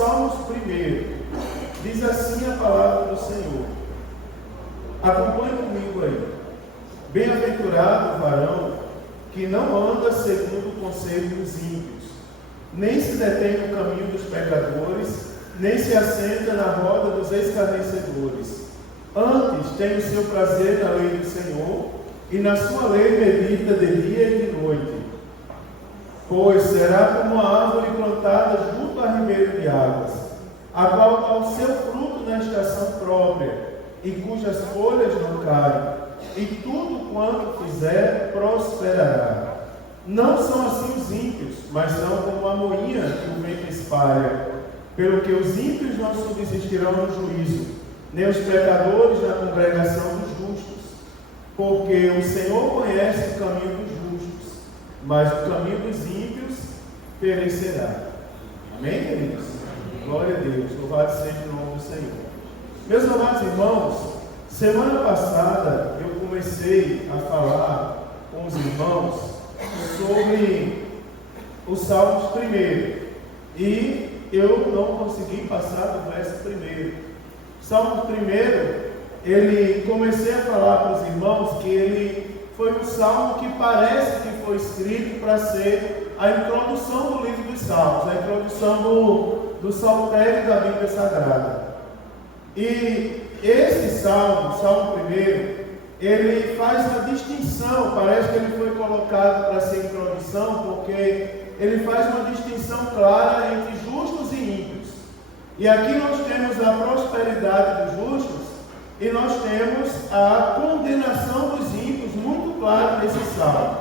Salmos 1. Diz assim a palavra do Senhor. Acompanhe comigo aí. Bem-aventurado o varão que não anda segundo o conselho dos ímpios, nem se detém no caminho dos pecadores, nem se assenta na roda dos escarnecedores. Antes tem o seu prazer na lei do Senhor, e na sua lei medita de dia e de noite. Pois será como a árvore plantada junto a ribeiro de águas, a qual dá o seu fruto na estação própria, e cujas folhas não caem, e tudo quanto fizer prosperará. Não são assim os ímpios, mas são como a moinha que o vento espalha. Pelo que os ímpios não subsistirão no juízo, nem os pecadores na congregação dos justos. Porque o Senhor conhece o caminho dos justos, mas o caminho dos ímpios perecerá. Amém, queridos? Glória a Deus, louvado seja o nome do Senhor. Meus amados irmãos, semana passada eu comecei a falar com os irmãos sobre os Salmos 1, e eu não consegui passar do verso 1. Salmo 1, ele comecei a falar para os irmãos que ele foi um salmo que parece que foi escrito para ser a introdução do livro dos Salmos, a introdução do saltério da Bíblia Sagrada. E esse salmo, Salmo 1, ele faz uma distinção, parece que ele foi colocado para ser introdução, porque ele faz uma distinção clara entre justos e ímpios. E aqui nós temos a prosperidade dos justos e nós temos a condenação dos ímpios muito clara nesse salmo.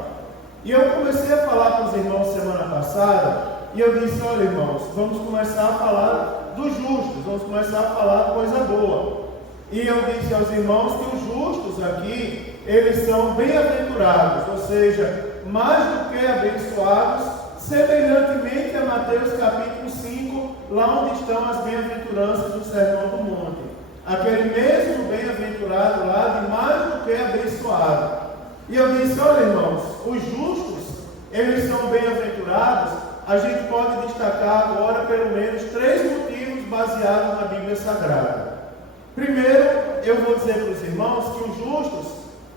E eu comecei a falar para os irmãos semana passada, e eu disse: olha, irmãos, vamos começar a falar dos justos, vamos começar a falar coisa boa. E eu disse aos irmãos que os justos aqui, eles são bem-aventurados, ou seja, mais do que abençoados, semelhantemente a Mateus capítulo 5, lá onde estão as bem-aventuranças do Sermão do Monte. Aquele mesmo bem-aventurado lá, de mais do que abençoado. E eu disse: olha, irmãos, os justos, eles são bem-aventurados. A gente pode destacar agora pelo menos 3 motivos baseados na Bíblia Sagrada. Primeiro, eu vou dizer para os irmãos que os justos,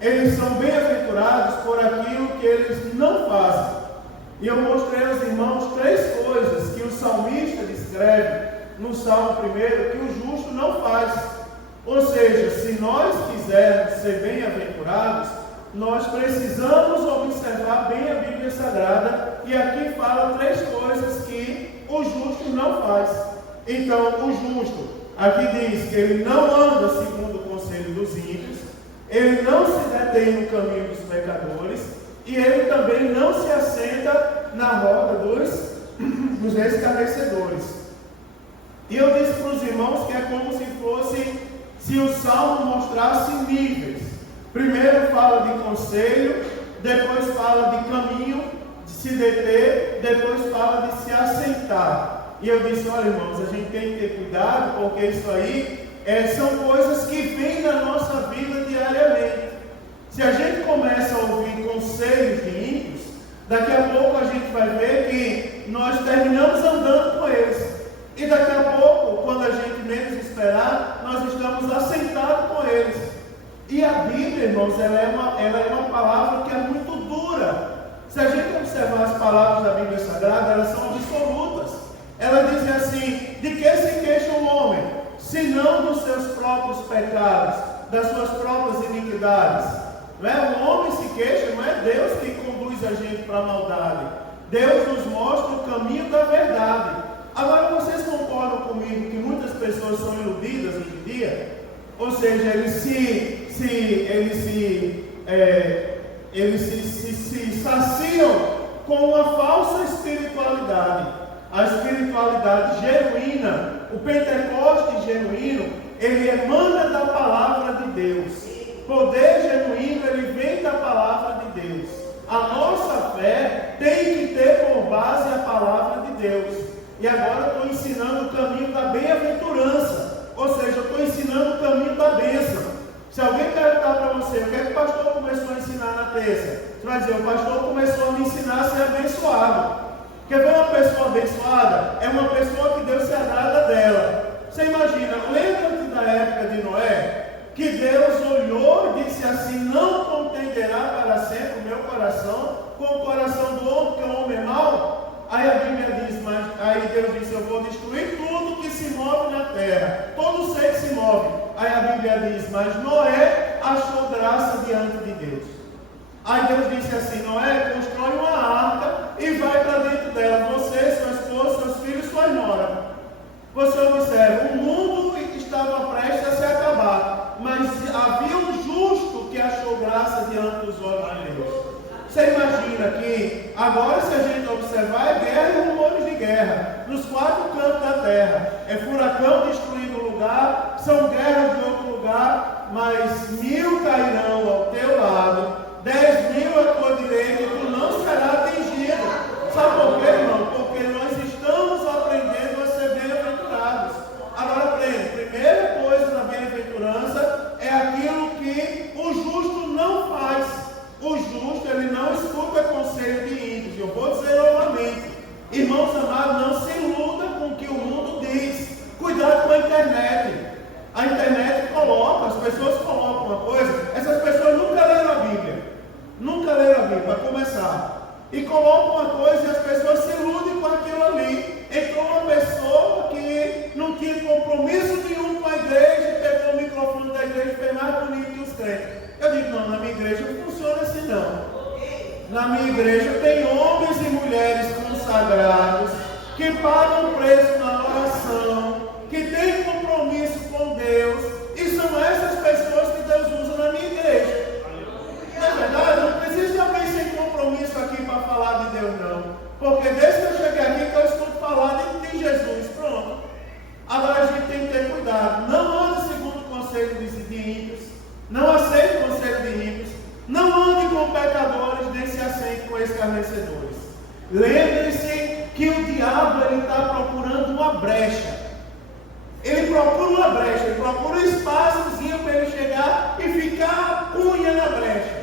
eles são bem-aventurados por aquilo que eles não fazem. E eu mostrei aos irmãos 3 coisas que o salmista descreve no Salmo 1 que o justo não faz. Ou seja, se nós quisermos ser bem-aventurados, nós precisamos observar bem a Bíblia Sagrada, e aqui fala 3 coisas que o justo não faz. Então, o justo, aqui diz que ele não anda segundo o conselho dos ímpios, ele não se detém no caminho dos pecadores, e ele também não se assenta na roda dos escarnecedores. E eu disse para os irmãos que é como se fosse, se o Salmo mostrasse níveis. Primeiro fala de conselho, depois fala de caminho, de se deter, depois fala de se assentar. E eu disse: olha, irmãos, a gente tem que ter cuidado, porque isso aí são coisas que vêm na nossa vida diariamente. Se a gente começa a ouvir conselhos de ímpios, daqui a pouco a gente vai ver que nós terminamos andando com eles. E daqui a pouco, quando a gente menos esperar, nós estamos assentados com eles. E a Bíblia, irmãos, ela é uma palavra que é muito dura. Se a gente observar as palavras da Bíblia Sagrada, elas são absolutas. Ela diz assim: de que se queixa o homem, senão dos seus próprios pecados, das suas próprias iniquidades? Não é? O homem se queixa, não é Deus que conduz a gente para a maldade. Deus nos mostra o caminho da verdade. Agora, vocês concordam comigo que muitas pessoas são iludidas hoje em dia? Ou seja, eles se saciam com uma falsa espiritualidade. A espiritualidade genuína, o Pentecoste genuíno, ele emana da palavra de Deus. Poder genuíno, ele vem da palavra de Deus. A nossa fé tem que ter por base a palavra de Deus. E agora eu estou ensinando o caminho da bem-aventurança. Ou seja, eu estou ensinando o caminho da bênção. Se alguém perguntar para você, o que é que o pastor começou a ensinar na terça? Você vai dizer: o pastor começou a me ensinar a ser abençoado. Quer ver uma pessoa abençoada? É uma pessoa que Deus se agrada dela. Você imagina, lembra-te da época de Noé? Que Deus olhou e disse assim: não contenderá para sempre o meu coração com o coração do homem, porque o homem é mau. Aí a Bíblia diz, mas aí Deus disse: eu vou destruir tudo que se move na terra, todo ser que se move. Aí a Bíblia diz, mas Noé achou graça diante de Deus. Aí Deus disse assim: Noé, constrói uma arca e vai para dentro dela, você, sua esposa, seus filhos, sua nora. Você observa, o mundo estava prestes a se acabar, mas havia um justo que achou graça diante dos olhos de Deus. Você imagina que agora, se a gente observar, é guerra e rumores de guerra nos 4 cantos da terra. É furacão destruindo o lugar, são guerras de outro lugar, mas 1000 cairão ao teu lado, 10.000 à tua direita, e tu não serás atingido. Sabe por quê, irmão? Porque nós estamos aprendendo a ser bem-aventurados. Agora, primeira coisa na bem-aventurança é aquilo que o justo não faz. O justo, ele não escuta conselho de ímpios. Eu vou dizer novamente, irmãos amados, não se iluda com o que o mundo diz. Cuidado com a internet. A internet coloca, as pessoas colocam uma coisa, essas pessoas nunca leram a Bíblia. Nunca leram a Bíblia, para começar. E colocam uma coisa e as pessoas se iludem com aquilo ali. Entrou uma pessoa que não tinha compromisso nenhum com a igreja, pegou o microfone da igreja e fez mais bonito que os crentes. Eu digo, não, na minha igreja não funciona assim não. Na minha igreja tem homens e mulheres consagrados, que pagam preço na oração, que têm compromisso com Deus, e são essas pessoas que Deus usa na minha igreja. Não é verdade? Não precisa de alguém sem compromisso aqui para falar de Deus, não. Porque desde que eu cheguei aqui, que eu escuto falar de Jesus. Pronto. Agora a gente tem que ter cuidado. Não ande segundo o conselho de ímpios. Não aceite o conselho de ímpios. Não ande com pecadores, nem se aceite com escarnecedores. Lembre-se que o diabo está procurando uma brecha. Ele procura uma brecha, ele procura um espaçozinho para ele chegar e ficar a cunha na brecha.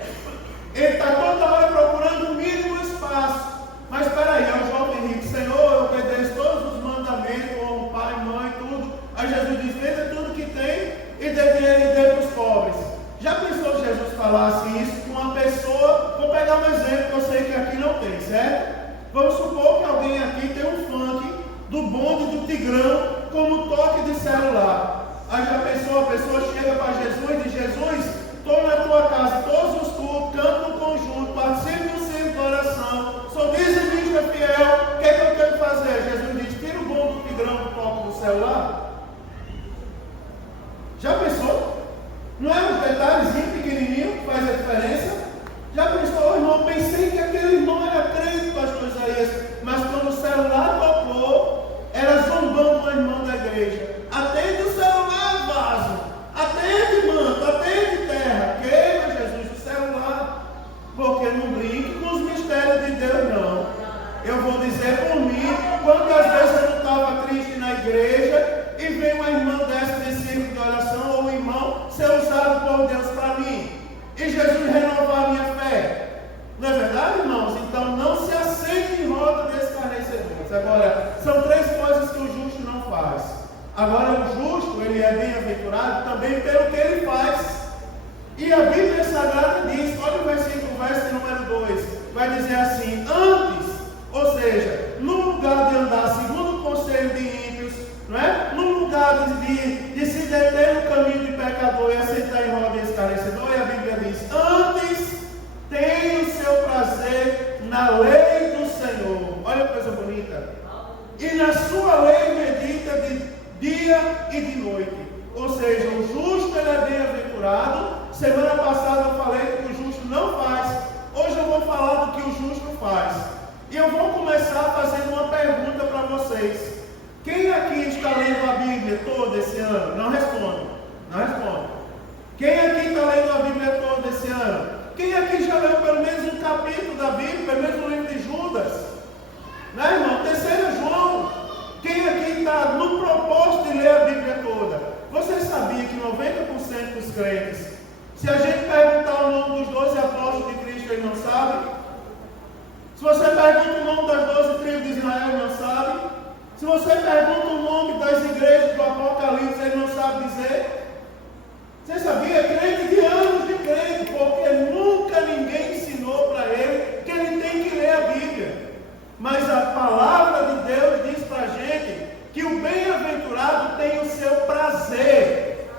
Ele está toda hora procurando o mínimo espaço. Mas espera aí, é o jovem rico: Senhor, eu obedeço todos os mandamentos, como pai, mãe, tudo. Aí Jesus diz: venda tudo que tem e dê dinheiro e dê para os pobres. Já pensou se Jesus falasse isso com uma pessoa? Vou pegar um exemplo que eu sei que aqui não tem, certo? Vamos supor que alguém aqui tem um funk do bonde do Tigrão como toque de celular. Aí já pensou, a pessoa chega para Jesus e diz: Jesus, estou na tua casa todos os cultos, canto no conjunto, participo do centro de oração, sou dizimista fiel, o que é que eu tenho que fazer? Jesus diz: tira o bonde do Tigrão do toque do celular. Já pensou? Não é um detalhezinho pequenininho que faz a diferença? Já pensou, irmão? Pensei que aquele irmão era crente, pastor Isaías, mas quando o celular tocou, era zombando o irmão da igreja. Atende o celular, vaso. Atende, manto. Atende, terra. Queima, Jesus, o celular. Porque não brinque com os mistérios de Deus, não. Eu vou dizer por mim, quantas vezes eu não estava triste na igreja e veio uma irmã dessa de círculo de oração, ou um irmão ser usado por Deus para mim. E Jesus renovar a minha fé. Não é verdade, irmãos? Então não se aceite em roda de escarnecedores. Agora, são 3 coisas que o justo não faz. Agora, o justo, ele é bem-aventurado também pelo que ele faz. E a Bíblia Sagrada diz, olha o verso número 2, vai dizer assim: antes, ou seja, no lugar de andar segundo o conselho de ímpios, não é? No lugar de se deter no caminho de pecador e aceitar em roda de escarnecedor, e a Bíblia diz: antes, tem o seu prazer na lei do Senhor. Olha que coisa bonita. E na sua lei medita de dia e de noite. Ou seja, o justo, ele é bem-aventurado. Semana passada eu falei que o justo não faz. Hoje eu vou falar do que o justo faz. E eu vou começar fazendo uma pergunta para vocês. Quem aqui está lendo a Bíblia toda esse ano? Não responde. Não responde. Quem aqui está lendo a Bíblia toda esse ano? Quem aqui já leu pelo menos um capítulo da Bíblia, pelo menos o livro de Judas? Né, irmão? 3 João. Quem aqui está no propósito de ler a Bíblia toda? Você sabia que 90% dos crentes, se a gente perguntar o nome dos 12 apóstolos de Cristo, ele não sabe? Se você pergunta o nome das 12 tribos de Israel, ele não sabe. Se você pergunta o nome das igrejas do Apocalipse, ele não sabe dizer. Você sabia? Crente de anos de crente, porque nunca ninguém ensinou para ele que ele tem que ler a Bíblia. Mas a palavra de Deus diz para a gente que o bem-aventurado tem o seu prazer.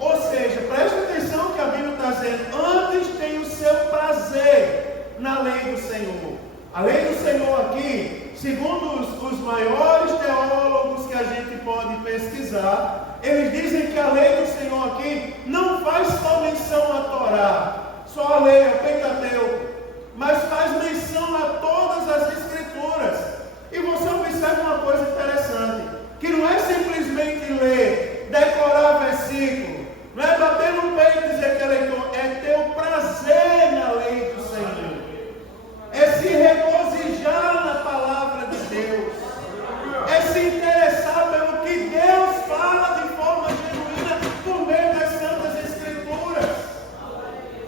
Ou seja, preste atenção que a Bíblia está dizendo, antes tem o seu prazer na lei do Senhor. A lei do Senhor aqui, segundo os maiores teólogos que a gente pode pesquisar, eles dizem que a lei do Senhor aqui não faz só menção à Torá, só a lei, ao Pentateuco, mas faz menção a todas as Escrituras. E você observa uma coisa interessante, que não é simplesmente ler, decorar versículo, não é bater no peito e dizer que é leitor, é ter o prazer na lei do Senhor, é se regozijar na palavra de Deus, é se interessar pelo que Deus fala de forma genuína por meio das Santas Escrituras.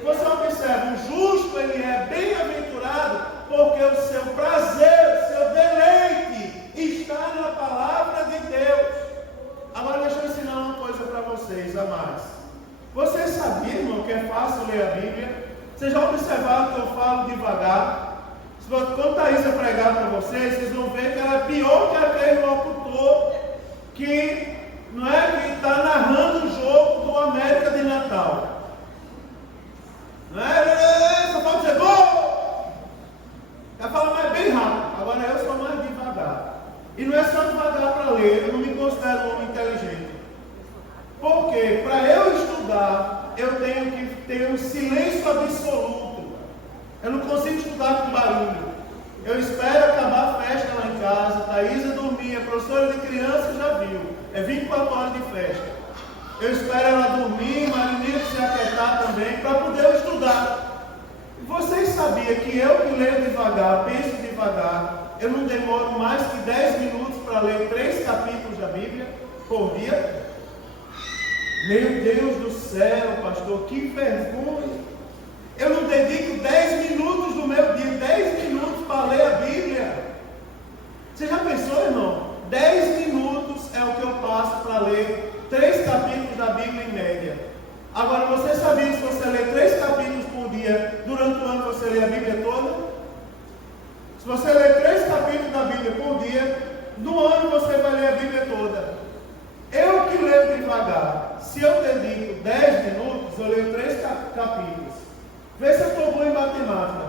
Você observa, o justo ele é bem-aventurado porque o seu prazer, o seu deleite está na palavra de Deus. Agora deixa eu ensinar uma coisa para vocês, amados. Vocês sabiam, irmão, que é fácil ler a Bíblia? Vocês já observaram que eu falo devagar? Quando Thaisa pregar para vocês vão ver que ela é pior que aquele locutor que não é que está narrando o jogo do América de Natal. Não é? Só pode dizer gol! Ela fala mais bem rápido. Agora eu sou mais devagar. E não é só devagar para ler, eu não me considero um homem inteligente. Porque para eu estudar, eu tenho que ter um silêncio absoluto. Eu não consigo estudar com barulho. Eu espero acabar a festa lá em casa. Thaisa dormir, a professora de criança já viu. É 24 horas de festa. Eu espero ela dormir, Marinês se aquietar também, para poder eu estudar. Vocês sabiam que eu que leio devagar, penso devagar, eu não demoro mais que 10 minutos para ler 3 capítulos da Bíblia por dia? Meu Deus do céu, pastor, que vergonha! Eu não dedico 10 minutos do meu dia, 10 minutos para ler a Bíblia. Você já pensou, irmão? 10 minutos é o que eu passo para ler 3 capítulos da Bíblia em média. Agora, você sabia que se você ler 3 capítulos por dia, durante o ano você lê a Bíblia toda? Se você ler 3 capítulos da Bíblia por dia, no ano você vai ler a Bíblia toda. Eu que leio devagar, se eu dedico 10 minutos, eu leio 3 capítulos. Vê se eu estou bom em matemática.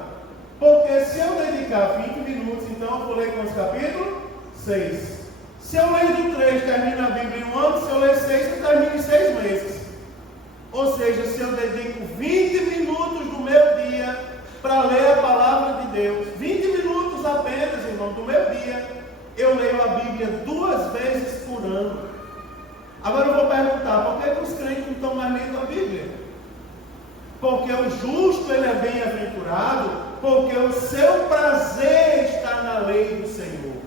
Porque se eu dedicar 20 minutos, então eu vou ler quantos capítulos? 6. Se eu ler do 3, termino a Bíblia em um ano. Se eu ler 6, eu termino em 6 meses. Ou seja, se eu dedico 20 minutos do meu dia para ler a palavra de Deus, 20 minutos apenas, irmão, do meu dia, eu leio a Bíblia 2 vezes por ano. Agora eu vou perguntar, por que os crentes não estão mais lendo a Bíblia? Porque o justo ele é bem-aventurado, porque o seu prazer está na lei do Senhor.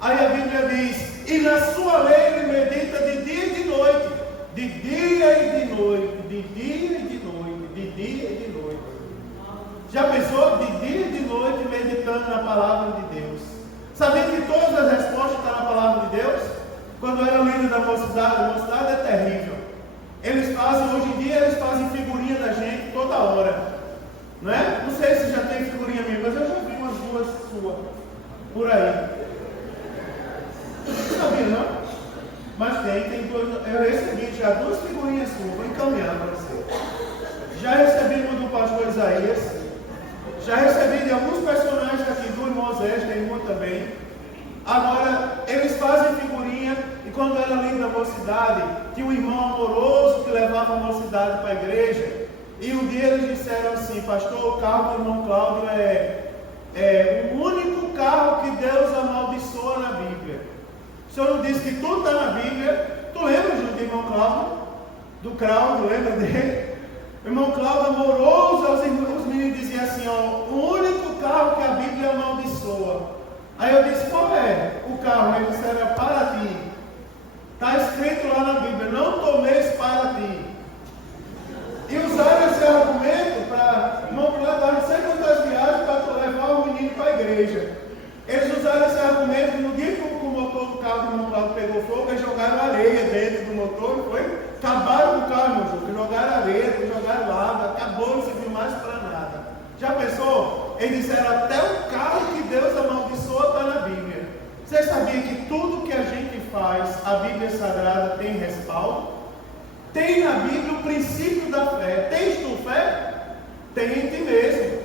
Aí a Bíblia diz, e na sua lei ele medita de dia e de noite, de dia e de noite, de dia e de noite, de dia e de noite. Já pensou? De dia e de noite meditando na palavra de Deus. Sabia que todas as respostas estão na palavra de Deus? Quando eu era líder da mocidade, a mocidade é terrível. Eles fazem, hoje em dia, eles fazem figurinha da gente toda hora. Não é? Não sei se já tem figurinha minha, mas eu já vi umas 2 suas por aí. Não sabia, não? Mas tem 2. Eu recebi já 2 figurinhas suas, vou encaminhar para você. Já recebi uma do pastor Isaías. Já recebi de alguns personagens aqui, do irmão Zé, tem uma também. Agora, eles fazem figurinha, e quando era líder da mocidade, tinha um irmão amoroso que levava a mocidade para a igreja, e um dia eles disseram assim, pastor, o carro do irmão Cláudio é o único carro que Deus amaldiçoa na Bíblia. O senhor não disse que tudo está na Bíblia? Tu lembra do irmão Cláudio? Do Cláudio, lembra dele? O irmão Cláudio amoroso, os meninos diziam assim, ó, o único carro que a Bíblia amaldiçoa. Aí eu disse, qual é o carro? Ele disse, era para ti. Está escrito lá na Bíblia, não tomeis para ti. E usaram esse argumento para não sei quantas viagens para levar o menino para a igreja. igreja. Eles usaram esse argumento no dia que o motor do carro do irmão Cláudio pegou fogo, eles jogaram areia dentro do motor, não foi? Acabaram com o carro, irmão Júlio, jogaram areia, jogaram água, acabou, não serviu mais para nada. Já pensou? Eles disseram até o carro que Deus amaldiçoa está na Bíblia. Você sabia que tudo que a gente faz, a Bíblia Sagrada tem respaldo? Tem na Bíblia o princípio da fé. Tens tu fé? Tem em ti mesmo.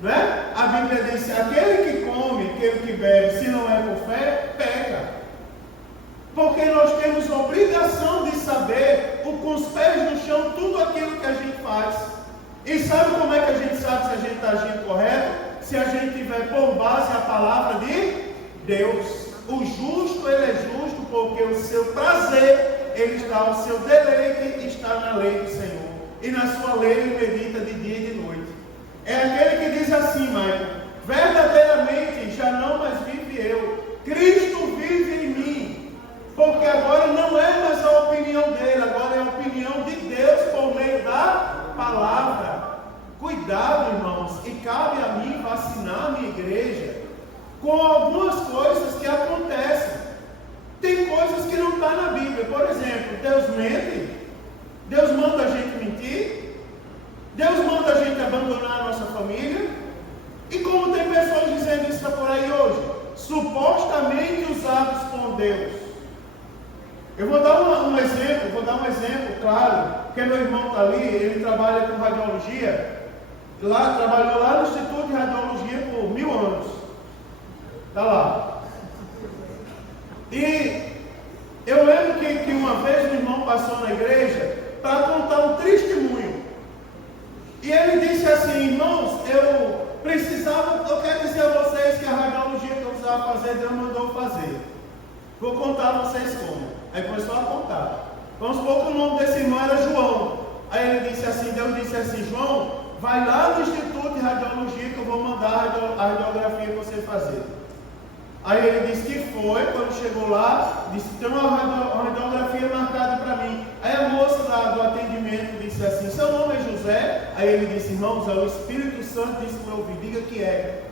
Não é? A Bíblia diz: aquele que come, aquele que bebe, se não é por fé, peca. Porque nós temos a obrigação de saber, com os pés no chão, tudo aquilo que a gente faz. E sabe como é que a gente sabe se a gente está agindo correto? Se a gente tiver por base a palavra de Deus. O justo, ele é justo porque o seu prazer, ele está, o seu deleite está na lei do Senhor. E na sua lei ele medita de dia e de noite. É aquele que diz assim, Maicon: verdadeiramente já não mais vive eu, Cristo vive em mim. Porque agora não é mais a opinião dele, agora é a opinião de Deus por meio da palavra. Cuidado, irmãos, e cabe a mim vacinar a minha igreja com algumas coisas que acontecem. Tem coisas que não estão na Bíblia. Por exemplo, Deus mente? Deus manda a gente mentir? Deus manda a gente abandonar a nossa família? E como tem pessoas dizendo isso por aí hoje, supostamente usados por Deus. Eu vou dar um exemplo, claro, porque meu irmão está ali, ele trabalha com radiologia, trabalhou lá no Instituto de Radiologia por 1000 anos. Está lá. E eu lembro que uma vez o irmão passou na igreja para contar um testemunho. E ele disse assim: irmãos, eu quero dizer a vocês que a radiologia que eu precisava fazer, Deus mandou fazer. Vou contar a vocês como. Aí começou a contar. Vamos supor que o nome desse irmão era João. Aí ele disse assim, Deus disse assim: João, vai lá no Instituto de Radiologia que eu vou mandar a radiografia para você fazer. Aí ele disse que foi, quando chegou lá, disse: tem uma radiografia marcada para mim. Aí a moça do atendimento disse assim: seu nome é José? Aí ele disse: irmãos, é o Espírito Santo disse para eu ouvir, diga que é.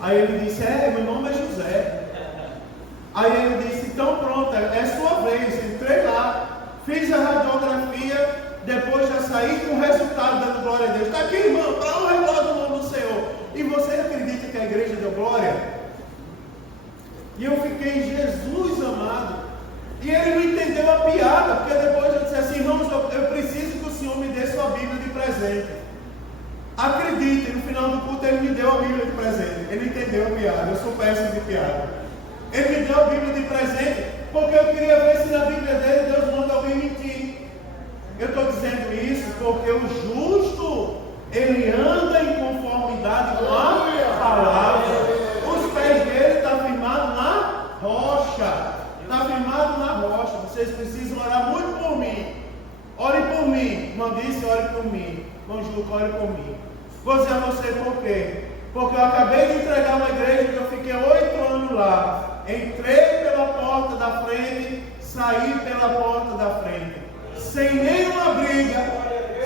Aí ele disse: meu nome é José. Aí ele disse: então pronto, é sua vez. Entrei lá, fiz a radiografia, depois já saí com o resultado dando glória a Deus. Está aqui, irmão, para honra e glória do nome do Senhor. E você acredita que a igreja deu glória? E eu fiquei: Jesus amado. E ele não entendeu a piada, porque depois eu disse assim: irmãos, eu preciso que o Senhor me dê sua Bíblia de presente. Acredite, no final do culto ele me deu a Bíblia de presente. Ele entendeu a piada, eu sou péssimo de piada. Ele me deu a Bíblia de presente, porque eu queria ver se na Bíblia dele Deus manda alguém mentir. Eu estou dizendo isso porque o justo, ele anda em conformidade com a palavra. Os pés dele estão firmados na rocha. Está firmado na rocha. Vocês precisam orar muito por mim. Ore por mim. Irmão disse: ore por mim. Irmão Juca, ore por mim. Vou dizer a você por quê. Porque eu acabei de entregar uma igreja que eu fiquei 8 anos lá. Entrei pela porta da frente, saí pela porta da frente. Sem nenhuma briga,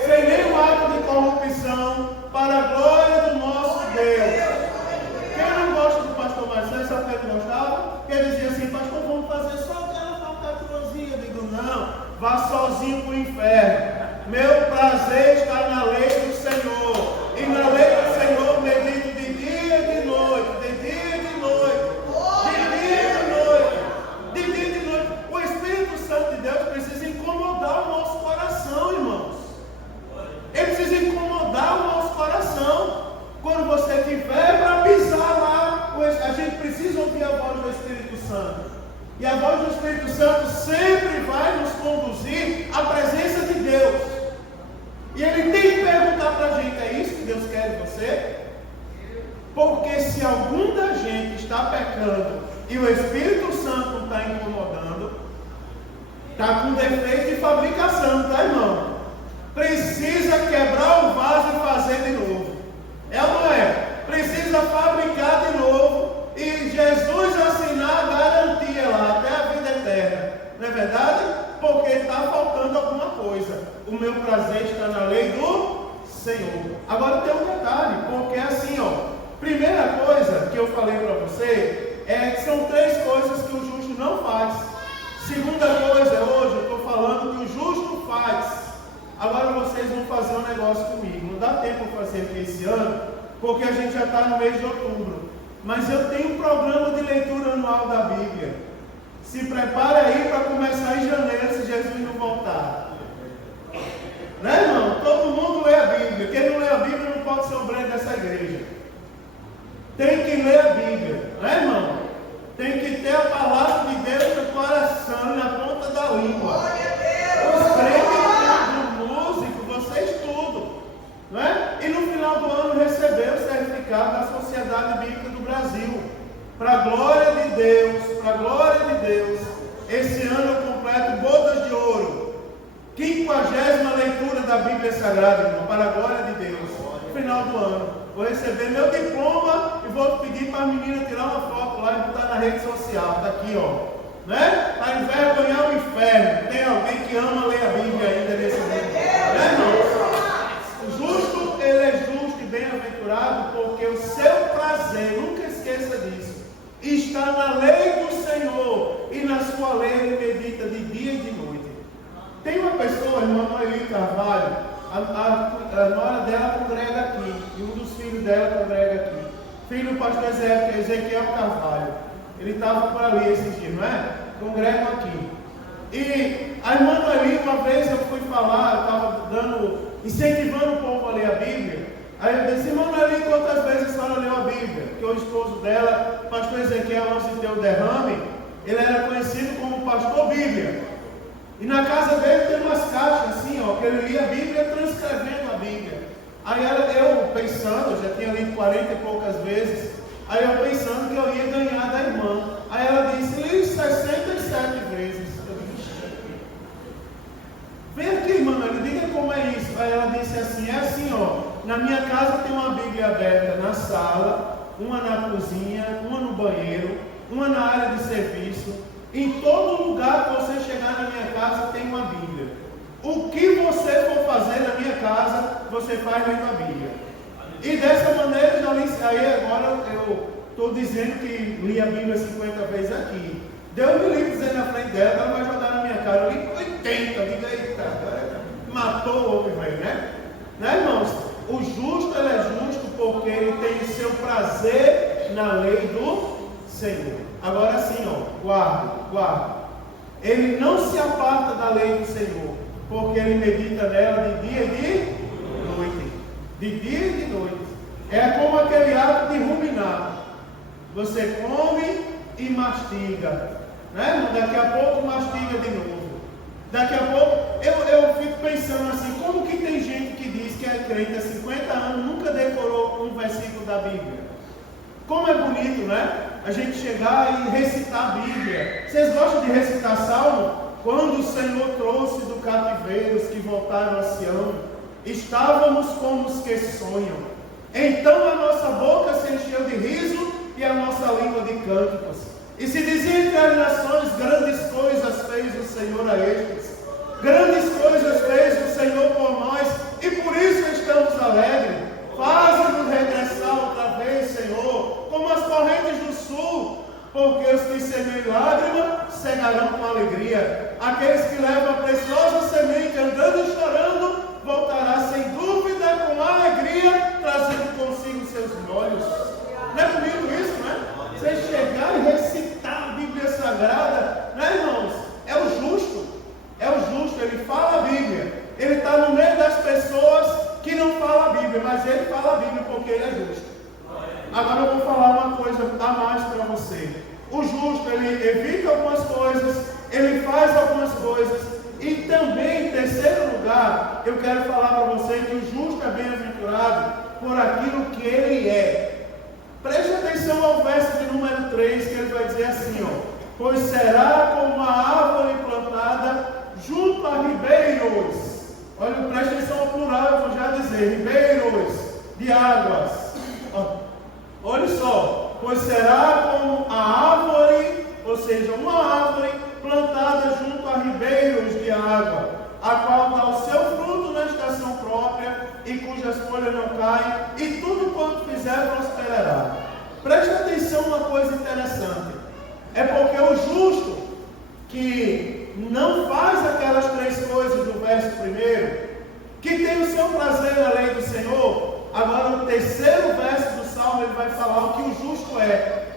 sem nenhum ato de corrupção, para a glória do nosso Deus. Quem não gosta do pastor Marcelo, sabe o que ele gostava? Que ele dizia assim: pastor, vamos fazer só aquela falcatruazinha. Eu digo: não, vá sozinho para o inferno. Meu prazer está na lei do Senhor. E na lei do Senhor medito de dia e de noite, de dia e de noite, de dia e de noite, de dia e de noite. O Espírito Santo de Deus precisa incomodar o nosso coração, irmãos. Ele precisa incomodar o nosso coração. Quando você tiver para pisar lá, a gente precisa ouvir a voz do Espírito Santo. E a voz do Espírito Santo sempre vai nos conduzir à presença de Deus. E ele tem que perguntar para a gente: é isso que Deus quer de você? Porque se algum da gente está pecando e o Espírito Santo não está incomodando, está com defeito de fabricação, tá, irmão? Precisa quebrar o vaso e fazer de novo. É ou não é? Precisa fabricar de novo e Jesus assinar a garantia lá até a vida eterna. Não é verdade? Porque está faltando alguma coisa. O meu prazer está na lei do Senhor. Agora tem um detalhe, porque assim, 1 São 3 coisas que o justo não faz. Segunda coisa, hoje eu estou falando que o justo faz. Agora vocês vão fazer um negócio comigo. Não dá tempo para fazer aqui esse ano, porque a gente já está no mês de outubro. Mas eu tenho um programa de leitura anual da Bíblia. Se prepara aí para começar em janeiro, se Jesus não voltar. Né, irmão? Todo mundo lê a Bíblia. Quem não lê a Bíblia não pode ser obreiro dessa igreja. Tem que ler a Bíblia, né, irmão? Tem que ter a palavra de Deus no coração e na ponta da língua. Os crentes, o músico, vocês tudo, né? E no final do ano recebeu o certificado da Sociedade Bíblica do Brasil. Para a glória de Deus, para a glória de Deus, esse ano eu completo bodas de ouro. 50ª leitura da Bíblia Sagrada, irmão, para a glória de Deus. No final do ano. Vou receber meu diploma e vou pedir para a menina tirar uma foto lá e botar na rede social. Está aqui, ó. Né? Para envergonhar o inferno. Tem alguém que ama ler a Bíblia ainda nesse mundo? Né, irmão? O justo, ele é justo e bem-aventurado porque o seu prazer, nunca esqueça disso, está na lei do Senhor e na sua lei ele medita de dia e de noite. Tem uma pessoa, irmã Noeli Carvalho, a nora dela congrega aqui, e um dos filhos dela congrega aqui. Filho do pastor Ezequiel Carvalho. Ele estava por ali esses dias, não é? Congregam aqui. E a irmã Noeli, uma vez eu fui falar, eu estava incentivando o povo a ler a Bíblia. Aí eu disse, irmã Noeli, quantas vezes a senhora leu a Bíblia? Porque o esposo dela, pastor Ezequiel, antes de ter o derrame, ele era conhecido como pastor Bíblia. E na casa dele tem umas caixas assim, ó, que ele lia a Bíblia transcrevendo a Bíblia. Aí eu pensando, eu já tinha lido 40 e poucas vezes, aí eu pensando que eu ia ganhar da irmã. Aí ela disse, li 67 vezes. Eu disse, vem aqui, irmã, me diga como é isso. Aí ela disse assim, é assim, ó, na minha casa tem uma Bíblia aberta na sala, uma na cozinha, uma no banheiro, uma na área de serviço. Em todo lugar que você chegar na minha casa tem uma Bíblia. O que você for fazer na minha casa, você faz lendo a Bíblia. E dessa maneira, já li, aí agora eu estou dizendo que li a Bíblia 50 vezes aqui. Deus me livre dizer na frente dela, ela vai jogar na minha cara. Eu li 80, diga, eita, matou o homem, velho, né? Né, irmãos? O justo, ele é justo porque ele tem o seu prazer na lei do Senhor. Agora sim, ó, guarda. Ele não se aparta da lei do Senhor, porque ele medita nela de dia e de noite. De dia e de noite. É como aquele ato de ruminar. Você come e mastiga, né? Daqui a pouco mastiga de novo. Daqui a pouco, eu fico pensando assim, como que tem gente que diz que é crente há 50 anos, nunca decorou um versículo da Bíblia? Como é bonito, né? A gente chegar e recitar a Bíblia. Vocês gostam de recitar Salmo? Quando o Senhor trouxe do cativeiro os que voltaram a Sião, estávamos como os que sonham. Então a nossa boca se encheu de riso e a nossa língua de cânticos. E se dizia entre as nações, grandes coisas fez o Senhor a estes. Grandes coisas fez o Senhor por nós e por isso estamos alegres. Faze-nos regressar outra vez, Senhor, como as correntes do sul, porque os que semeiam lágrima cegarão com alegria. Aqueles que levam a preciosa semente andando e chorando, voltará sem dúvida com alegria, trazendo consigo seus molhos. Não é bonito isso, né? Você chegar e recitar a Bíblia Sagrada, né, irmãos? É o justo, ele fala a Bíblia. Ele está no meio das pessoas que não falam a Bíblia, mas ele fala a Bíblia porque ele é justo. Agora eu vou falar uma coisa a mais para você. O justo, ele evita algumas coisas, ele faz algumas coisas, e também, em terceiro lugar, eu quero falar para você que o justo é bem-aventurado por aquilo que ele é. Preste atenção ao verso de número 3, que ele vai dizer assim, ó, pois será como uma árvore plantada junto a ribeiros. Olha, preste atenção ao plural, eu vou já dizer, ribeiros de águas. Olha só, pois será como a árvore, ou seja, uma árvore plantada junto a ribeiros de água, a qual dá o seu fruto na estação própria e cujas folhas não caem, e tudo quanto fizer prosperará. Preste atenção a uma coisa interessante. É porque o justo que não faz aquelas 3 coisas do verso 1, que tem o seu prazer na lei do Senhor, agora no 3º verso do Salmo ele vai falar o que o justo é.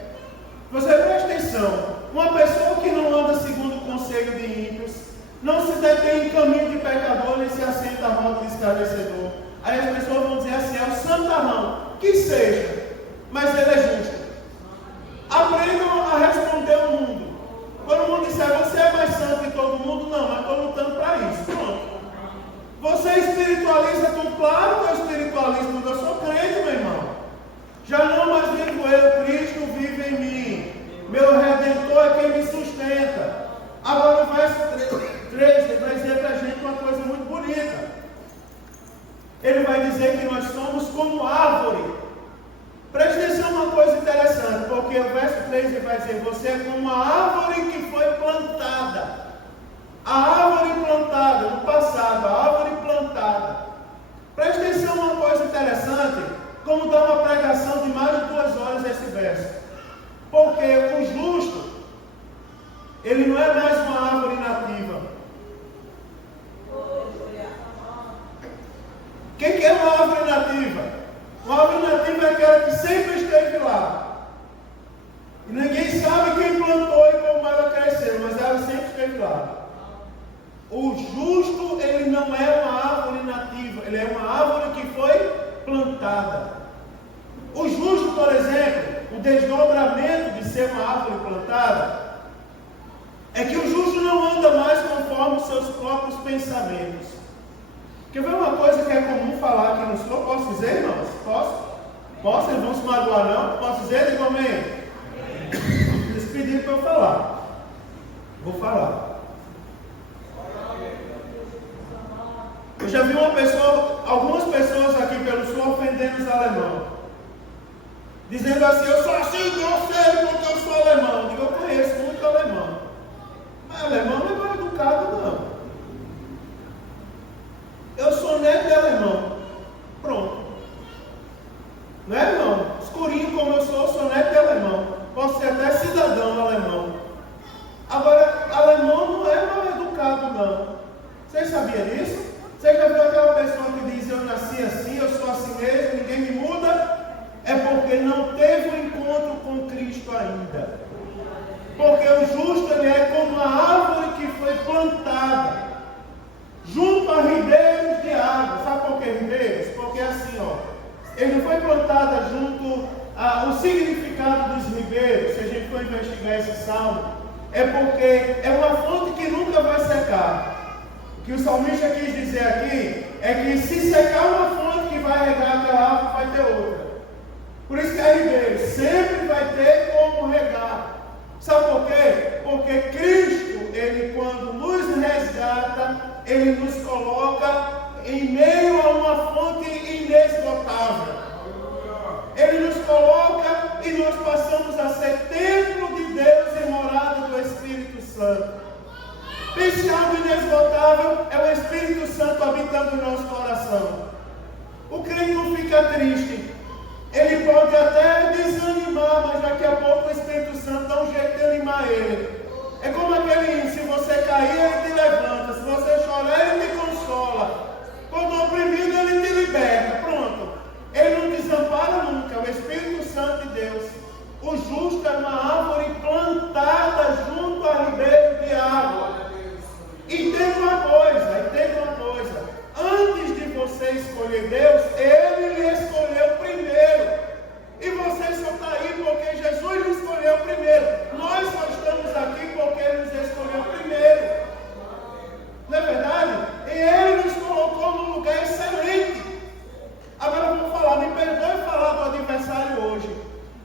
Você presta atenção, uma pessoa que não anda segundo o conselho de ímpios, não se detém em caminho de pecador, nem se assenta à roda de escarnecedor. Aí as pessoas vão dizer assim, é o santarrão, que seja, mas ele é justo. Aprendam a responder ao mundo. Quando o mundo disser, você é mais santo que todo mundo, não, mas estou lutando para isso. Pronto. Você espiritualiza tudo, claro que eu espiritualizo tudo, eu sou crente, meu irmão. Já não mais vivo eu, Cristo vive em mim. Meu Redentor é quem me sustenta. Agora o verso 3, ele vai dizer para a gente uma coisa muito bonita. Ele vai dizer que nós somos como árvore. Preste atenção uma coisa interessante, porque o verso 3 ele vai dizer, você é como uma árvore que foi plantada. A árvore plantada, no passado, a árvore plantada. Preste atenção uma coisa interessante, como dá uma pregação de mais de 2 horas esse verso. Porque o justo, ele não é mais uma árvore nativa. O que é uma árvore nativa? Uma árvore nativa é aquela que sempre esteve lá. E ninguém sabe quem plantou e como ela cresceu, mas ela sempre esteve lá. O justo, ele não é uma árvore nativa, ele é uma árvore que foi plantada. O justo, por exemplo, o desdobramento de ser uma árvore plantada, é que o justo não anda mais conforme os seus próprios pensamentos. Quer ver uma coisa que é comum falar aqui no Senhor? Posso dizer, irmãos? Posso? Posso? Eles vão se magoar, não? Posso dizer? Diga amém. Eles pediram para eu falar. Vou falar. Eu já vi algumas pessoas aqui pelo Sul ofendendo os alemãos. Dizendo assim, eu sou assim grosseiro porque eu sou alemão. Eu digo, eu conheço muito alemão. Mas alemão não é mal educado, não. Eu sou neto de alemão. Pronto. Não é, irmão? Escurinho como eu sou neto de alemão. Posso ser até cidadão alemão. Agora, alemão não é mal educado, não. Vocês sabiam disso? Você já viu aquela pessoa que diz, eu nasci assim, eu sou assim mesmo, ninguém me muda? É porque não teve um encontro com Cristo ainda. Porque o justo, ele é como uma árvore que foi plantada junto a ribeiros de água. Sabe por que ribeiros? Porque assim, ó, ele não foi plantada junto ao significado dos ribeiros. Se a gente for investigar esse salmo, é porque é uma fonte que nunca vai secar. O que o salmista quis dizer aqui é que se secar uma fonte que vai regar aquela árvore, vai ter outra. Por isso que é ribeiro, sempre vai ter como regar. Sabe por quê? Porque Cristo, ele quando nos resgata, ele nos coloca em meio a uma fonte inesgotável. Ele nos coloca e nós passamos a ser templo de Deus e morada do Espírito Santo. Pense algo inesgotável, é o Espírito Santo habitando no nosso coração. O crente não fica triste. Ele pode até desanimar, mas daqui a pouco o Espírito Santo dá um jeito de animar ele. É como aquele, se você cair, ele te levanta. Se você chorar, ele te consola. Quando oprimido, ele te liberta. Pronto. Ele não desampara nunca. É o Espírito Santo de Deus. O justo é uma árvore plantada junto a ribeiro de água. E tem uma coisa. Antes de você escolher Deus, Ele lhe escolheu primeiro. E você só está aí porque Jesus lhe escolheu primeiro. Nós só estamos aqui porque Ele nos escolheu primeiro. Não é verdade? E Ele nos colocou num lugar excelente. Agora eu vou falar, me perdoe falar do adversário hoje.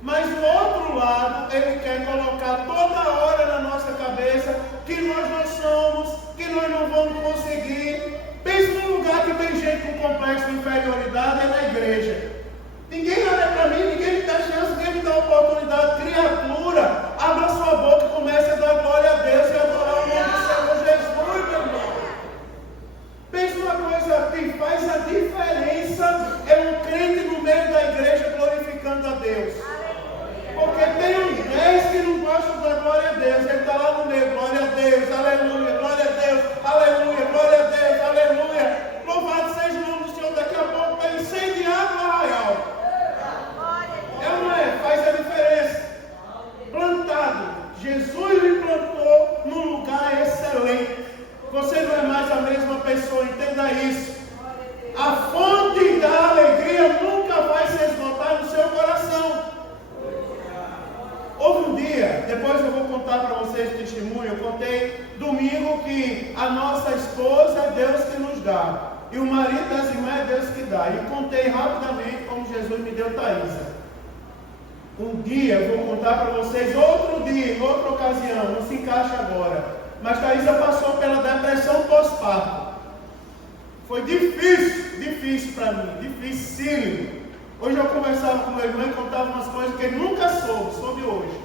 Mas do outro lado, ele quer colocar toda hora na nossa cabeça que nós não somos, que nós não vamos conseguir. Pense num lugar que tem gente com complexo de inferioridade, é na igreja. Ninguém olha para mim, ninguém me dá chance, ninguém me dá oportunidade. Criatura, abra sua boca e comece a dar glória a Deus e adorar o nome do Senhor Jesus, meu irmão. Pense numa coisa que faz a diferença, é um crente no meio da igreja glorificando a Deus. Porque tem uns 10 que não gostam da glória domingo que a nossa esposa é Deus que nos dá. E o marido das irmãs é Deus que dá. E contei rapidamente como Jesus me deu Thaisa. Um dia, eu vou contar para vocês, outro dia, em outra ocasião, não se encaixa agora. Mas Thaisa passou pela depressão pós-parto. Foi difícil para mim, dificílimo. Hoje eu conversava com meu irmão e contava umas coisas que ele nunca soube hoje.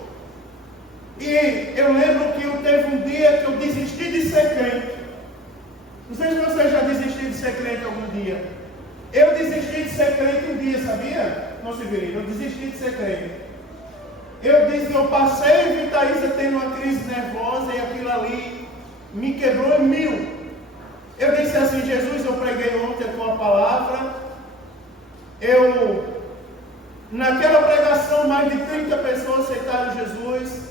E eu lembro que teve um dia que eu desisti de ser crente. Não sei se você já desistiu de ser crente algum dia. Eu desisti de ser crente um dia, sabia? Não se Severino, eu desisti de ser crente. Eu passei e vi Thaisa tendo uma crise nervosa e aquilo ali me quebrou em mil. Eu disse assim: Jesus, eu preguei ontem a tua palavra. Naquela pregação, mais de 30 pessoas aceitaram Jesus.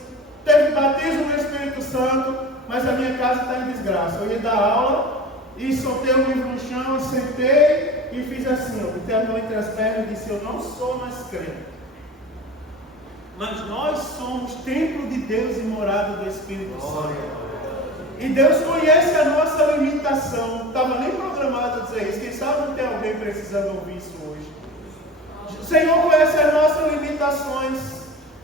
Teve batismo no Espírito Santo, mas a minha casa está em desgraça. Eu ia dar aula e soltei o livro no chão, sentei e fiz assim, botei a mão entre as pernas e disse: eu não sou mais crente, mas nós somos templo de Deus e morada do Espírito Santo. E Deus conhece a nossa limitação. Não estava nem programado a dizer isso. Quem sabe não tem alguém precisando ouvir isso hoje. O Senhor conhece as nossas limitações.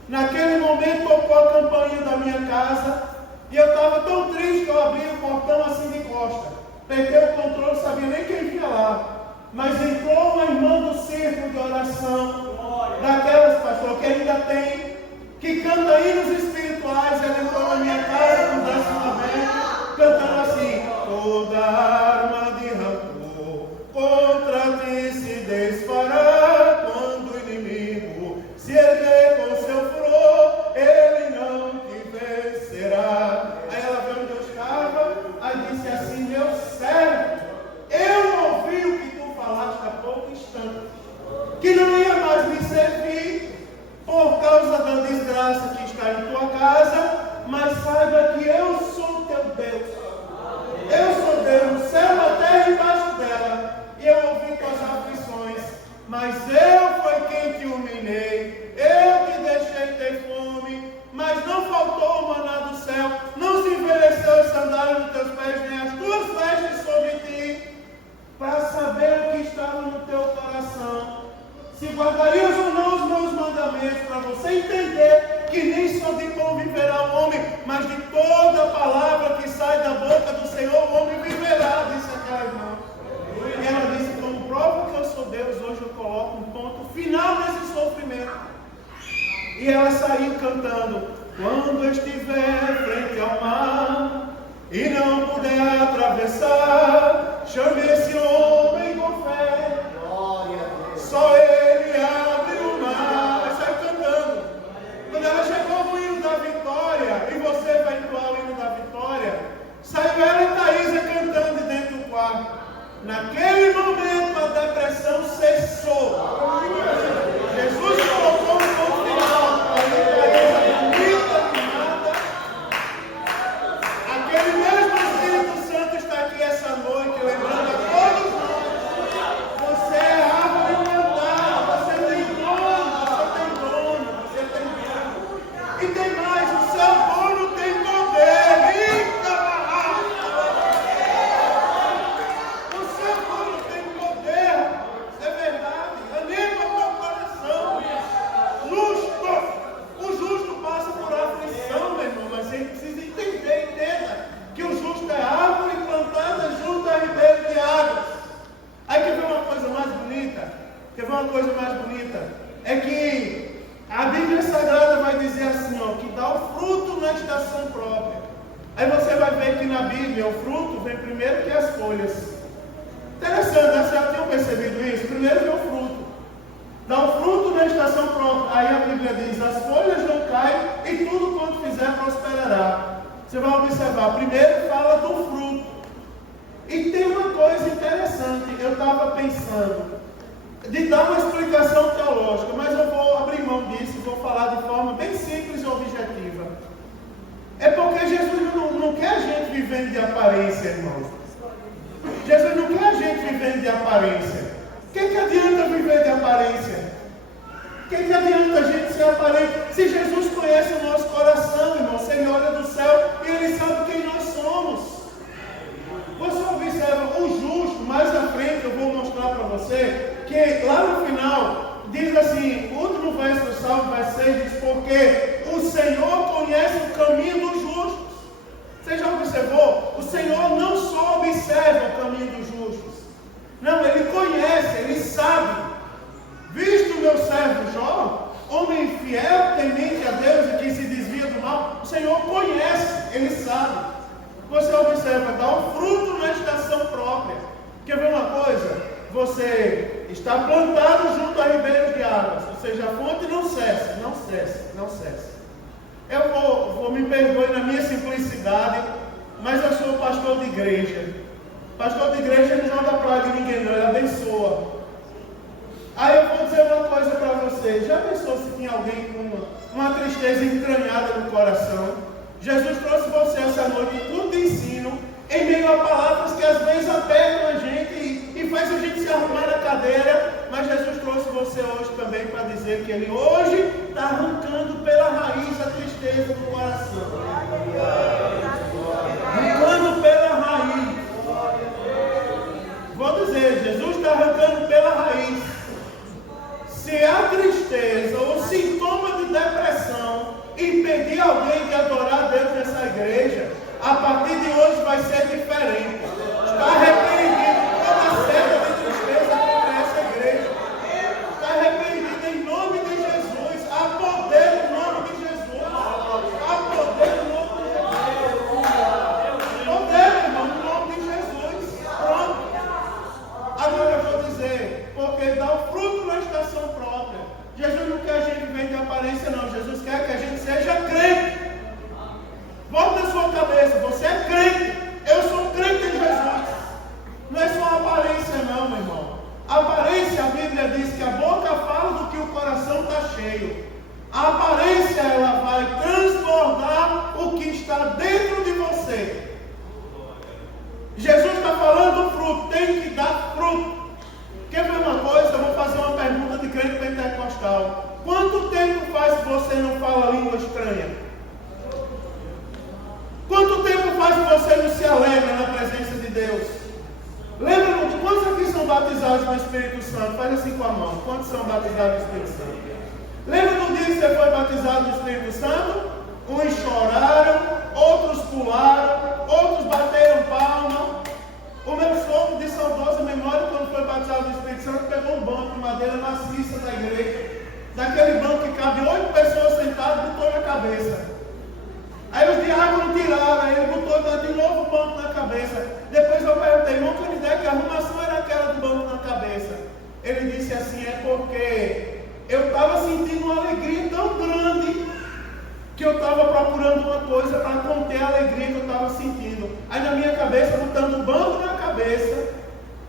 Naquele momento tocou a campainha da minha casa e eu estava tão triste que eu abri o portão assim de costa. Perdi o controle, não sabia nem quem vinha lá. Mas entrou uma irmã do círculo de oração, daquelas, pastor, que ainda tem, que canta hinos espirituais. Ela entrou na minha casa com o décimo aberto, cantando assim: toda arma de rancor contra ti se desfará, quando o inimigo se erguer com seu furor, ele não te vencerá. Aí ela veio onde eu estava, aí disse assim: meu servo, eu ouvi o que tu falaste há pouco instante, que não ia mais me servir por causa da desgraça que está em tua casa, mas saiba que eu sou teu Deus. Eu sou Deus, o céu, a terra e embaixo dela. E eu ouvi tuas aflições, mas eu foi quem te humilhei, eu te deixei ter fome, mas não faltou o maná do céu, não se envelheceu as sandálias dos teus pés, nem as tuas vestes sobre ti, para saber o que estava no teu coração, se guardarias ou não os meus mandamentos, para você entender que nem só de pão viverá o homem, mas de toda a palavra que sai da boca do Senhor o homem viverá, disse aquela irmã. E ela disse: como prova que eu sou Deus, hoje eu coloco um ponto final nesse sofrimento. E ela saiu cantando: quando eu estiver frente ao mar e não puder atravessar, chame esse homem com fé, só ele abre o mar. Ela saiu cantando. Quando ela chegou no hino da vitória, e você vai entoar o hino da vitória, saiu ela e Thaisa cantando dentro do quarto. Naquele momento a depressão cessou. Jesus colocou um ponto final. Aquele mesmo Espírito Santo está aqui essa noite, lembrando a todos nós: você é árvore plantada, você tem dono, você tem dono. E tem mais: o seu dono tem poder. Quer ver uma coisa mais bonita? É que a Bíblia Sagrada vai dizer assim, que dá o fruto na estação própria. Aí você vai ver que na Bíblia o fruto vem primeiro que as folhas. Interessante, né? Vocês já tinham percebido isso? Primeiro vem o fruto. Dá o fruto na estação própria. Aí a Bíblia diz: as folhas não caem e tudo quanto fizer prosperará. Você vai observar, primeiro fala do fruto. E tem uma coisa interessante, eu estava pensando de dar uma explicação teológica, mas eu vou abrir mão disso e vou falar de forma bem simples e objetiva. É porque Jesus não quer a gente vivendo de aparência, irmãos. Jesus não quer a gente vivendo de aparência. O que adianta viver de aparência? O que adianta a gente ser aparente? Se Jesus conhece o nosso coração, irmão, se Ele olha do céu e Ele sabe quem nós somos. que lá no final diz assim, o último verso do Salmo, verso 6, diz, porque o Senhor conhece o caminho dos justos. Você já observou? O Senhor não só observa o caminho dos justos. Não, Ele conhece, Ele sabe. Visto o meu servo Jó, homem fiel, temente a Deus e que se desvia do mal, o Senhor conhece, Ele sabe. Você observa, dá um fruto na estação própria. Quer ver uma coisa? Você está plantado junto a ribeiros de águas, ou seja, a fonte não cessa, não cessa, não cessa. Eu vou me perdoe na minha simplicidade, mas eu sou pastor de igreja. Pastor de igreja não joga praga em ninguém, não, ele abençoa. Aí eu vou dizer uma coisa para você. Já pensou se tinha alguém com uma tristeza entranhada no coração? Jesus trouxe você essa noite com ensino, em meio a palavras que às vezes apertam a gente e faz a gente se arrumar na cadeira, mas Jesus trouxe você hoje também para dizer que Ele hoje está arrancando pela raiz a tristeza do coração. Arrancando pela raiz. Vou dizer, Jesus está arrancando pela raiz. Se a tristeza ou sintoma de depressão impedir alguém de adorar a Deus nessa igreja, a partir de hoje vai ser diferente. Está repreendido toda a seta de tristeza contra essa igreja. Está repreendido em nome de Jesus. Há poder no nome de Jesus. Há poder no nome de Jesus. Poder, irmão, no nome de Jesus. Pronto. Agora eu vou dizer, porque dá o fruto na estação própria. Jesus não quer a gente ver de aparência, não. Jesus quer que a gente seja crente. Volta na sua cabeça, você é crente. Eu sou crente em Jesus. Não é só aparência, não, meu irmão. A aparência, a Bíblia diz que a boca fala do que o coração está cheio. A aparência, ela vai transbordar o que está dentro de você. Jesus está falando do fruto, tem que dar fruto. Quer ver uma coisa? Eu vou fazer uma pergunta de crente pentecostal. Quanto tempo faz que você não fala língua estranha? Quanto tempo faz que você não se alegra na presença de Deus? Lembra de quantos aqui são batizados no Espírito Santo? Faz assim com a mão. Quantos são batizados no Espírito Santo? Lembra do dia que você foi batizado no Espírito Santo? Uns choraram, outros pularam, outros bateram palma. O meu sogro de saudosa memória, quando foi batizado no Espírito Santo, pegou um banco de madeira maciça da igreja. Daquele banco que cabe 8 pessoas sentadas, botou na cabeça. Aí os diáconos tiraram, aí ele botou de novo o banco na cabeça. Depois eu perguntei, irmão, que ideia que a arrumação era aquela do banco na cabeça. Ele disse assim, é porque eu estava sentindo uma alegria tão grande que eu estava procurando uma coisa para conter a alegria que eu estava sentindo. Aí na minha cabeça, botando o banco na cabeça,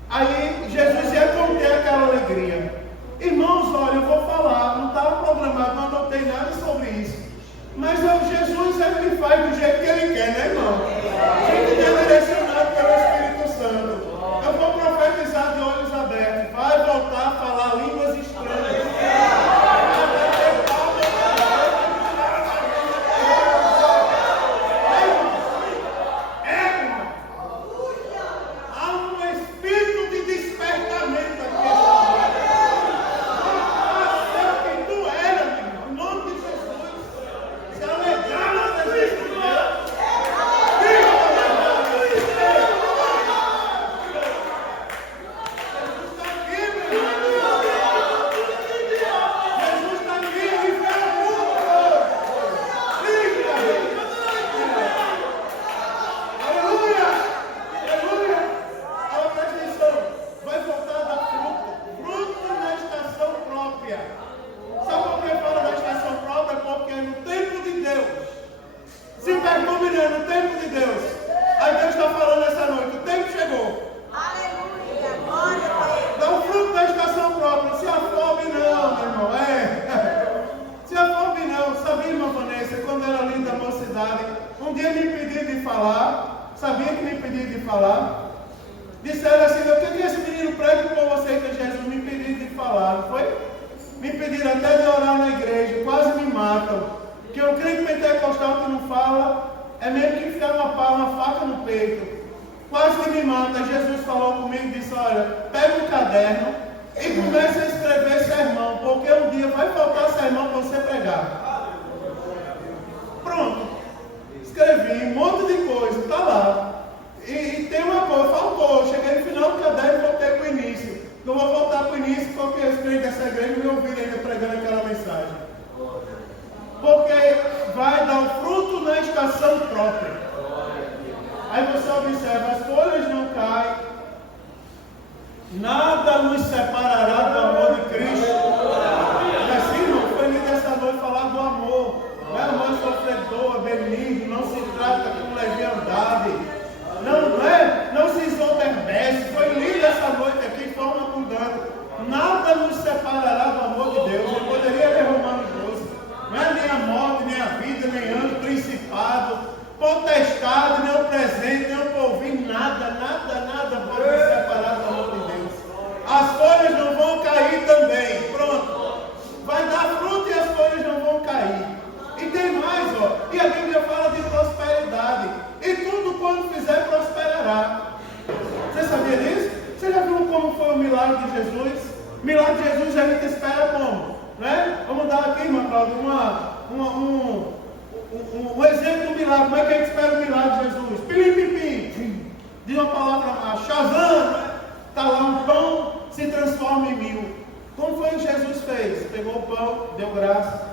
aí Jesus ia conter aquela alegria. Irmãos, olha, eu vou falar, não estava programado, não anotei nada sobre isso. Mas Jesus é que faz do jeito que Ele quer, né, irmão? A gente é direcionado pelo Espírito Santo. Eu vou profetizar de olhos abertos. Vai voltar a falar línguas estranhas. Há um espírito de despertamento aqui. Quem tu era, meu irmão? Em nome de Jesus. Se alegrar na presença de Deus. Um dia me pediram de falar, sabia que me pediram de falar. Disseram assim, eu queria que esse menino pregue por você que Jesus me pediram de falar, não foi? Me pediram até de orar na igreja, quase me matam. Que o crente pentecostal que não fala, é mesmo que enfiar uma faca no peito. Quase que me mata. Jesus falou comigo e disse, olha, pega um caderno e começa vai dar o fruto na estação própria. Aí você observa, as folhas não caem, nada nos separará do amor de Cristo. E assim, irmão, foi lindo essa noite falar do amor. Não é amor sofredor, benigno, não se trata com leviandade. Não se ensoberbece. Foi lindo essa noite aqui, forma abundante. Nada nos separará do amor de Deus. Eu poderia ler Romanos 12. Não é nem a morte, nem a vida, nem anjo, principado, potestade, nem o presente, nem o porvir, nada pode nos separar do amor de Deus. As folhas não vão cair também. Pronto. Vai dar fruto e as folhas não vão cair. E tem mais, e a Bíblia fala de prosperidade. E tudo quanto fizer prosperará. Você sabia disso? Você já viu como foi o milagre de Jesus? O milagre de Jesus a gente espera como? Né? Vamos dar aqui, irmã Cláudia, um exemplo do milagre. Como é que a gente espera o milagre de Jesus? Pilim-pim-pim. Diz uma palavra, Shazam, né? Está lá um pão, se transforma em 1000. Como foi que Jesus fez? Pegou o pão, deu graça.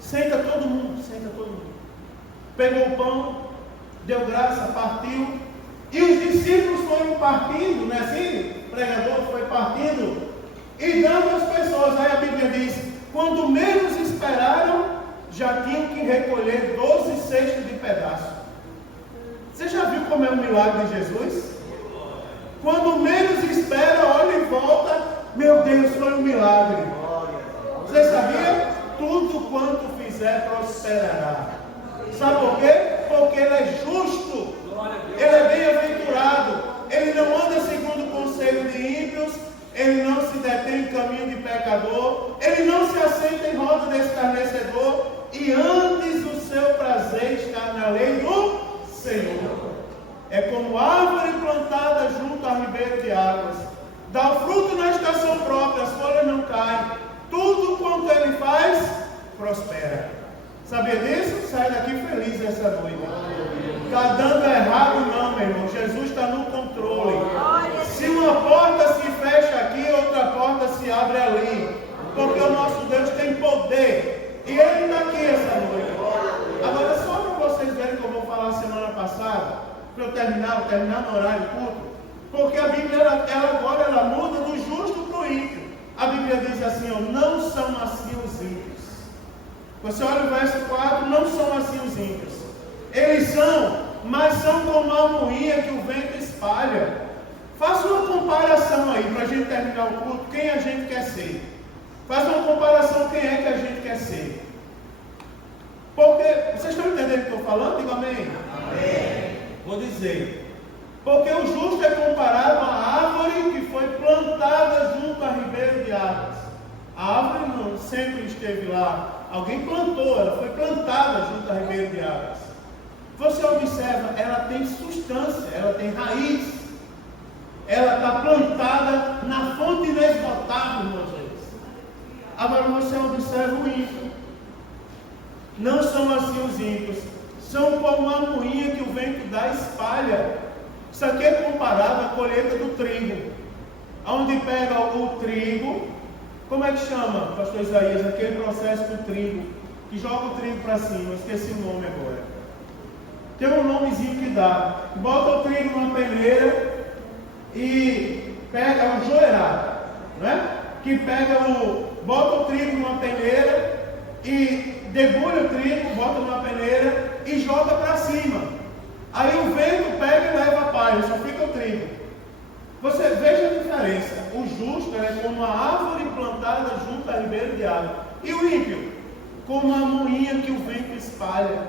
Senta todo mundo. Pegou o pão, deu graça, partiu. E os discípulos foram partindo, não é assim? O pregador foi partindo e dando às pessoas. Aí a Bíblia diz, quando menos esperaram, já tinham que recolher 12 cestos de pedaço. Você já viu como é o milagre de Jesus? Quando menos espera, olha e volta, meu Deus, foi um milagre. Você sabia? Tudo quanto fizer prosperará. Sabe por quê? Porque Ele é justo. Ele é bem-aventurado. Ele não anda segundo o conselho de ímpios. Ele não se detém em caminho de pecador. Ele não se assenta em roda de escarnecedor. E antes o seu prazer está na lei do Senhor. É como árvore plantada junto a ribeiro de águas. Dá o fruto na estação própria, as folhas não caem. Tudo quanto ele faz, prospera. Sabia disso? Sai daqui feliz essa noite. Está dando errado não, meu irmão. Jesus está no controle. Se uma porta se fecha aqui, outra porta se abre ali. Porque o nosso Deus tem poder. E Ele está aqui essa noite. Agora, só para vocês verem que eu vou falar semana passada, para eu terminar no horário curto, porque a Bíblia, ela muda do justo para o ímpio. A Bíblia diz assim, não são assim os ímpios. Você olha o verso 4, não são assim os ímpios. Eles são, mas são como a moinha que o vento espalha. Faça uma comparação aí, para a gente terminar o culto, quem a gente quer ser. Faça uma comparação, quem é que a gente quer ser. Porque, vocês estão entendendo o que eu estou falando? Diga amém. Amém. Vou dizer. Porque o justo é comparado à árvore que foi plantada junto a ribeiro de águas. A árvore não sempre esteve lá. Alguém plantou, ela foi plantada junto a ribeiro de águas. Você observa, ela tem substância, ela tem raiz. Ela está plantada na fonte inesgotável, meus irmãos. Agora você observa o ímpio. Não são assim os ímpios. São como a moinha que o vento dá espalha. Isso aqui é comparado à colheita do trigo. Onde pega o trigo, como é que chama, pastor Isaías, aquele processo do trigo, que joga o trigo para cima, eu esqueci o nome agora. Tem um nomezinho que dá. Bota o trigo numa peneira e pega o joerado, né? Que bota o trigo numa peneira e debulha o trigo, bota numa peneira e joga para cima. Aí o vento pega e leva a palha, só fica o trigo. Você veja a diferença. O justo é como uma árvore plantada junto a ribeiro de água. E o ímpio? Como uma moinha que o vento espalha.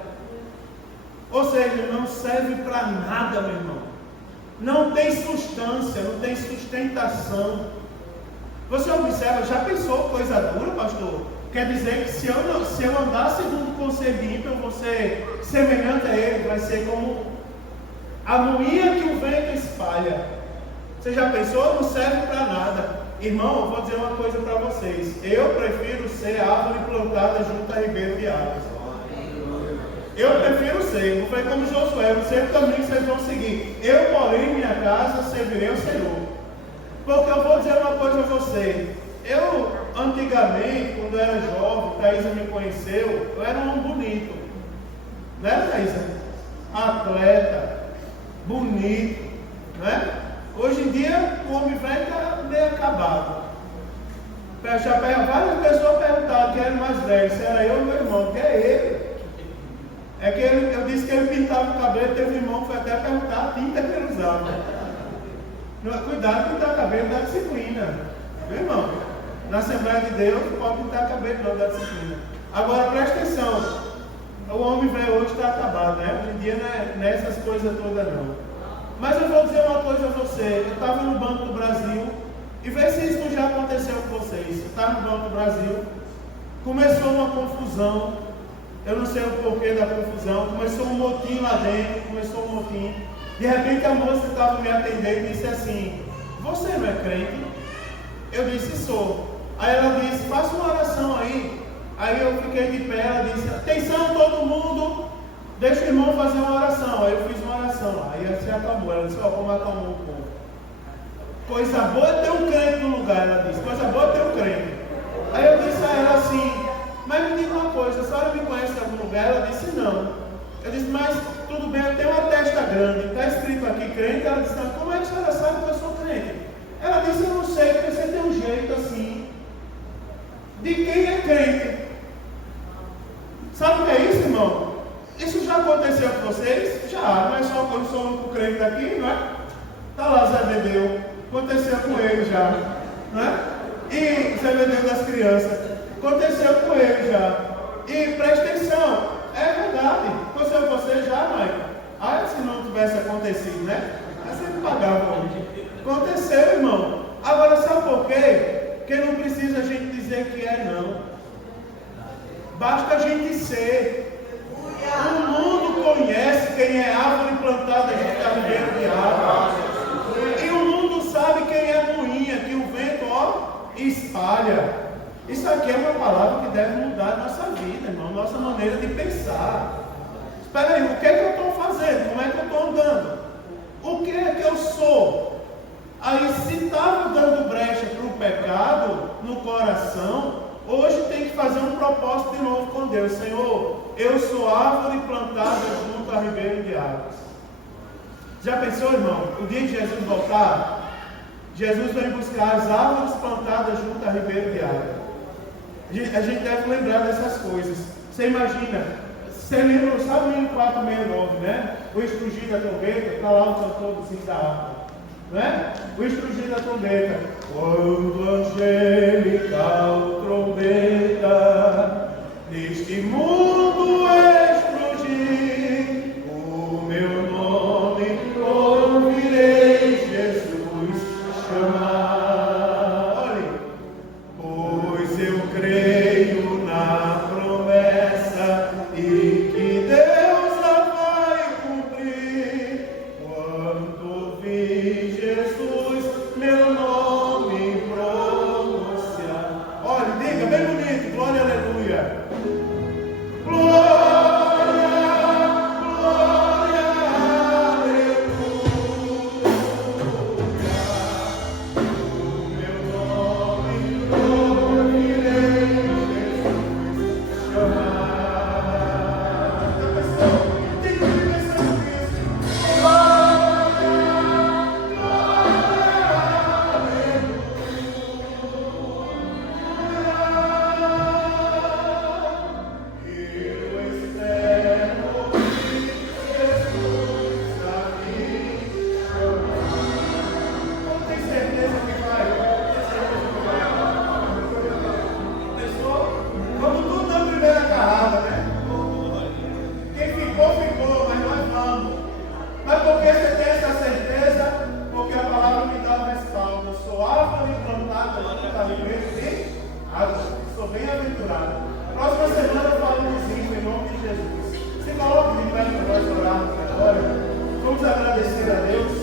Ou seja, não serve para nada, meu irmão. Não tem substância, não tem sustentação. Você observa, já pensou coisa dura, pastor? Quer dizer que se eu andar segundo o conselho de ímpio, eu vou ser semelhante a ele, vai ser como a moinha que o vento espalha. Você já pensou? Não serve para nada. Irmão, eu vou dizer uma coisa para vocês. Eu prefiro ser árvore plantada junto a ribeiro de águas. Eu prefiro ser. Não foi como Josué. Eu sei o caminho que vocês vão seguir. Eu, porém, minha casa, servirei ao Senhor. Porque eu vou dizer uma coisa a vocês. Eu, antigamente, quando eu era jovem, Thaisa me conheceu, eu era um homem bonito. né, Thaisa? Atleta, bonito, né? Hoje em dia o homem velho está meio acabado. Várias pessoas perguntaram quem era mais velho, se era eu ou meu irmão, que é ele. É que eu disse que ele pintava o cabelo, teve um irmão que foi até perguntar a tinta que ele usava. Cuidado, pintar o cabelo da disciplina. Meu irmão, na Assembleia de Deus não pode pintar cabelo não da disciplina. Agora presta atenção, o homem velho hoje está acabado, né? Hoje em dia não é essas coisas todas não. Mas eu vou dizer uma coisa a você, eu estava no Banco do Brasil, e vê se isso já aconteceu com vocês. Eu estava no Banco do Brasil, começou uma confusão, eu não sei o porquê da confusão, começou um motim lá dentro, de repente a moça que estava me atendendo disse assim: você não é crente? Eu disse: sou. Aí ela disse: faça uma oração aí. Aí eu fiquei de pé, ela disse: atenção todo mundo, deixa o irmão fazer uma oração. Aí eu fiz uma oração, aí assim acabou. Ela disse: ó, como acalmou o povo. Coisa boa é ter um crente no lugar, ela disse, coisa boa é ter um crente. Aí eu disse a ela assim: mas me diga uma coisa, a senhora me conhece em algum lugar? Ela disse: não. Eu disse: mas tudo bem, eu tenho uma testa grande, está escrito aqui crente. Ela disse: como é que a senhora sabe que eu sou crente? Ela disse: eu não sei, porque você tem um jeito assim de quem é crente. Sabe o que é isso, irmão? Isso já aconteceu com vocês? Já, não é só quando sou o único crente aqui, não é? Está lá Zé Bedeu, aconteceu com ele já, né? E Zé Bedeu das crianças, aconteceu com ele já. E presta atenção, é verdade, aconteceu com você já, Maicon? Ah, se não tivesse acontecido, né? Aí você me pagava hoje. Aconteceu, irmão. Agora sabe por quê? Porque não precisa a gente dizer que é, não. Basta a gente ser. O mundo conhece quem é árvore plantada junto à ribeira de água. E o mundo sabe quem é moinha, que o vento, ó, espalha. Isso aqui é uma palavra que deve mudar a nossa vida, irmão, nossa maneira de pensar. Espera aí, o que é que eu estou fazendo? Como é que eu estou andando? O que é que eu sou? Aí, se estava dando brecha para o pecado no coração, hoje tem que fazer um propósito de novo com Deus. Senhor, eu sou árvore plantada junto à ribeira de águas. Já pensou, irmão? O dia que Jesus voltar, Jesus vem buscar as árvores plantadas junto à ribeira de águas. A gente deve lembrar dessas coisas. Você imagina, você lembra, sabe o hino 469, né? O estrugir da trombeta, está lá o cantorzinho da harpa, né? O estrugir da trombeta. Quando angelical trombeta neste mundo estrugir, o meu nome ouvirei Jesus chamar. Olha, pois eu creio na promessa e que Deus a vai cumprir. Quando ouvi Jesus meu nome pronunciar. Olha, diga bem bonito, glória, aleluia. Vamos agradecer a Deus.